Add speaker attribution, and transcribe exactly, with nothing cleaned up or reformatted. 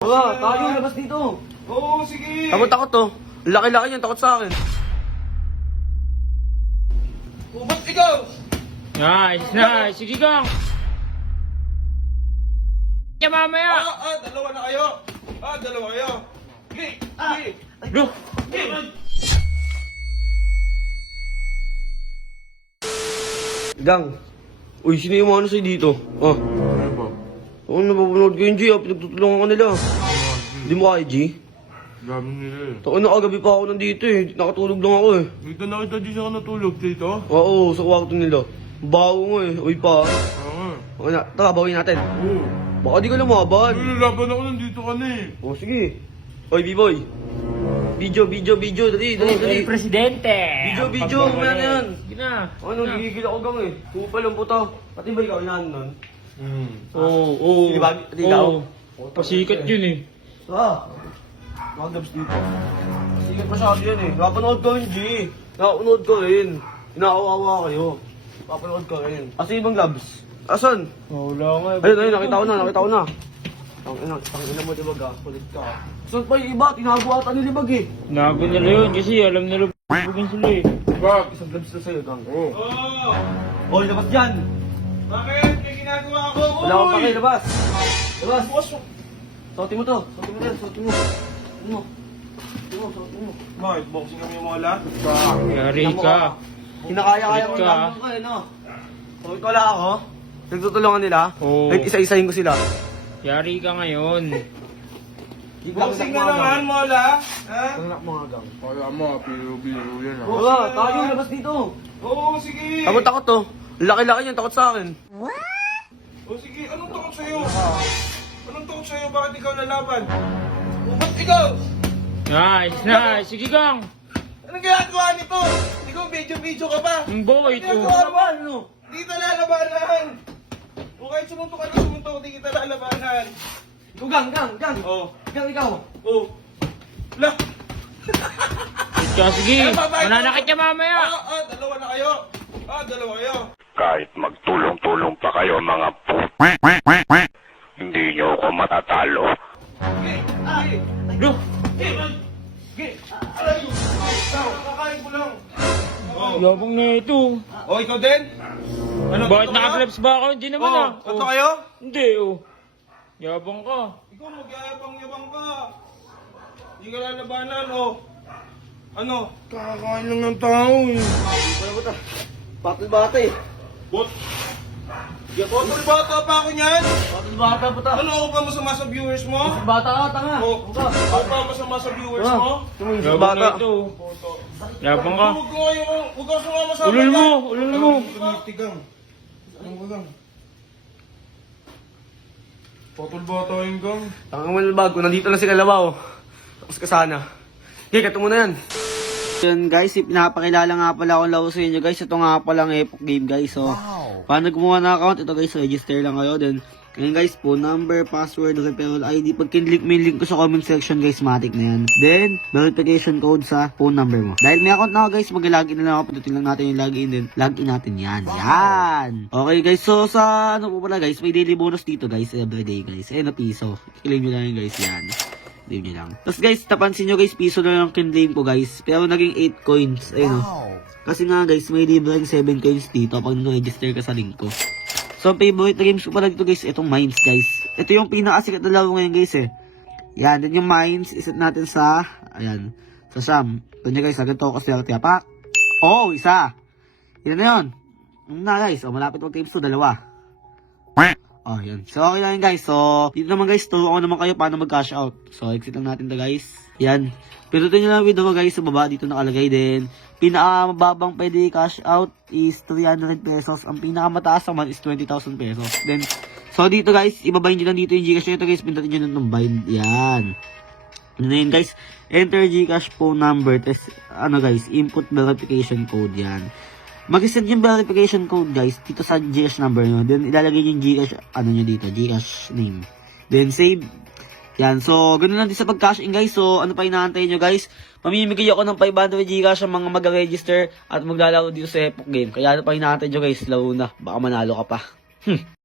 Speaker 1: Wala, tayo, labas dito.
Speaker 2: Oo, sige.
Speaker 1: Takot takot to. Laki-laki niyan, takot sa akin.
Speaker 2: O, ba't ikaw?
Speaker 3: Nice, nice. Sige kang. Kaya mamaya.
Speaker 2: Ah, ah, dalawa na kayo. Ah, dalawa kayo. Sige, sige.
Speaker 3: Look.
Speaker 1: Gang. Uy, sino yung ano sa'yo dito? Ah.
Speaker 4: Ano ba?
Speaker 1: Oo, napapanood ko yung G, ah. Pinagtutulungan ka nila. Hindi mo kaya, G?
Speaker 4: Dami nila eh.
Speaker 1: Taon na kagabi pa ako nandito eh. Nakatulog lang ako eh.
Speaker 4: Dito na kita dito ka natulog dito?
Speaker 1: Oo, sa kwarto nila. Bawo nga eh. Uy pa.
Speaker 4: Oo nga.
Speaker 1: Okay na, tara, bawin natin.
Speaker 4: Oo.
Speaker 1: Baka di ka lumaban.
Speaker 4: Ay, laban ako nandito ka na eh.
Speaker 1: O, sige. Oy, B-boy. Video, video, video. Dali, dali, dali.
Speaker 3: Hey, presidente.
Speaker 1: Video, video. Mamaya na yan.
Speaker 3: Sige na.
Speaker 1: Ano, gigigil ako gang eh. Kupal ang puta. Pati ba ikaw inahan nun?
Speaker 4: Hmm.
Speaker 3: Oo, oo.
Speaker 1: Sige ba? Pati ikaw?
Speaker 3: Oo. Pasikat yun eh.
Speaker 1: Ah. Nakagabs dito. Sigat masyado yan eh. Napanood ko yun, G. Napanood ko rin. Inaawawa kayo. Napanood ko rin. Asa ibang labs? Asan?
Speaker 3: Wala nga.
Speaker 1: Ayun, ayun, nakita ko na, nakita ko na. Ang ina, ang ina mo, Libag ah. Kulit ka. Saan pa yung iba? Tinago ata ni Libag eh.
Speaker 3: Nago nila yun kasi alam nila bugin sila eh.
Speaker 4: Bak!
Speaker 1: Isang labs na sa'yo, gang.
Speaker 4: Oo.
Speaker 2: Oh,
Speaker 1: Oy, labas dyan!
Speaker 2: bakit? May ginagawa ako.
Speaker 1: Wala akong
Speaker 2: Uy!
Speaker 1: pakay, labas! Labas!
Speaker 2: Boss,
Speaker 1: Suotin mo to. Suotin mo yan, suotin mo. Suotin mo. Suotin mo, suotin mo.
Speaker 2: bakit? Boxing kami yung mola?
Speaker 3: Yari ka.
Speaker 1: Kinakaya-kaya mo
Speaker 3: Kulit ka.
Speaker 1: lang ko eh, no? Kung ikaw lang ako, nagtutulungan nila,
Speaker 3: Oo.
Speaker 1: nag-isa-isahin ko sila.
Speaker 3: Yari ka ngayon.
Speaker 2: Boxing na naman, mola. Ha?
Speaker 1: Tangnak mo nga, gang.
Speaker 4: Kaya mo, biro-biro yan ah.
Speaker 1: Wala, tayo, labas dito.
Speaker 2: Oo, sige.
Speaker 1: Takot takot to. Laki-laki niyan, takot sa akin.
Speaker 2: O sige, anong takot sa'yo? Anong takot sa'yo? Bakit ikaw lalaban? O, ba't ikaw?
Speaker 3: Nice, nice. Sige kang.
Speaker 2: Anong ginagawa nito? Ikaw, video-video ka pa.
Speaker 3: Ang boy ito.
Speaker 2: Ginagawa naman, no? Di kita lalabanan. O kahit sumunto ka na sumunto, di kita lalabanan.
Speaker 1: Ikaw, gang, gang, gang.
Speaker 2: O,
Speaker 1: Gang, ikaw.
Speaker 2: o. Lah!
Speaker 3: Kaya sige.
Speaker 2: Eh, babay ka.
Speaker 3: Mananakit ka mamaya.
Speaker 2: Ah, ah, dalawa na kayo. Ah, dalawa kayo.
Speaker 5: Kahit magtulong-tulong pa kayo mga p***, hindi nyo ako matatalo.
Speaker 2: Sige, sige.
Speaker 3: Look.
Speaker 2: Sige, sige. Aray! Ikaw, kakain ko lang. Oh.
Speaker 3: Yabang na ito.
Speaker 2: O, ikaw din? Ano,
Speaker 3: Bakit
Speaker 2: tatlo kayo?
Speaker 3: naka-flaps ba ako? Hindi naman
Speaker 2: Oh,
Speaker 3: ah.
Speaker 2: tatlo
Speaker 3: Oh.
Speaker 2: kayo?
Speaker 3: Hindi oh. Yabang ka.
Speaker 2: Ikaw, magyayabang-yabang ka. Hindi ka lalabanan, oh. Ano?
Speaker 4: Kakakain lang ng tao eh.
Speaker 1: Wala ba ito? Battle bata eh.
Speaker 2: Bot? Botol bata pa ako niyan?
Speaker 1: Battle bata po ta.
Speaker 2: Ano ako ba masama sa viewers mo?
Speaker 1: Bata ka, tanga.
Speaker 2: Oh,
Speaker 1: Huwag ka.
Speaker 2: ako ba masama sa viewers
Speaker 1: Ah,
Speaker 2: mo?
Speaker 1: tumingin sa
Speaker 3: Yabang
Speaker 1: bata.
Speaker 3: na ito. Yabang ka.
Speaker 2: Huwag ko kayo, huwag ka sumama sa
Speaker 3: Ulol mo, ulol mo.
Speaker 4: Tumitigang. Ano ba gang? Patol bata yung gang.
Speaker 1: Tanga mo na bago, nandito lang si Kalabaw. Tapos ka sana. Okay, kato mo na yan. Yun guys, pinapakilala nga pala akong laro sa inyo guys. Ito nga pala ang Epoch Game guys. So, paano gumawa ng account? Ito guys, register lang kayo. Then, ngayon guys, phone number, password, referral I D. Pag kinlik mo yung link ko sa comment section guys, matik na yan. Then, verification code sa phone number mo. Dahil may account na ako guys, mag-login na lang ako. Pindutin lang natin yung login. Then, login natin yan. Yan! Okay guys, so sa ano po pala guys, may daily bonus dito guys, everyday guys. Eh, na piso. Claim nyo lang yun guys, yan. Claim nyo lang. Tapos guys, napansin nyo guys, piso na lang kinlaim ko guys. Pero naging eight coins. Ayun o. Kasi nga guys, may libreng seven coins dito pag nag-register ka sa link ko. So, favorite games ko pala dito guys, itong Mines guys. Ito yung pinakasikat na laro ngayon guys eh. Yan, then yung Mines, iset natin sa, ayan, sa Sam. Ito nyo guys, agad to ako swerte. Pak! Oh, isa! Yan na yun. Ano na guys, oh, malapit mag-games to, dalawa. Oh, yun. So, okay na yun guys. So, dito naman guys, turo ko naman kayo paano mag-cash out. So, exit lang natin to guys. Yan. Pinutin nyo lang video ko guys sa baba. Dito nakalagay din. Pinakamababang pwede cash out is three hundred pesos. Ang pinakamataas naman is twenty thousand pesos. Then, so dito guys, ibabind nyo lang dito yung Gcash. Ito guys, pindutin nyo lang ng bind. Yan. Ano na yun guys? Enter Gcash phone number. Tapos, ano guys, input verification code. Yan. Mag-send yung verification code guys dito sa Gcash number nyo. Then ilalagay yung Gcash, ano nyo dito, Gcash name. Then save. Yan, so ganoon lang din sa pag-cash in guys. So ano pa inaantay nyo guys? Mamimigay ako ng five hundred Gcash sa mga mag-register at maglalaro dito sa Epoch Game. Kaya ano pa inaantay nyo guys? Laro na, baka manalo ka pa. Hmm.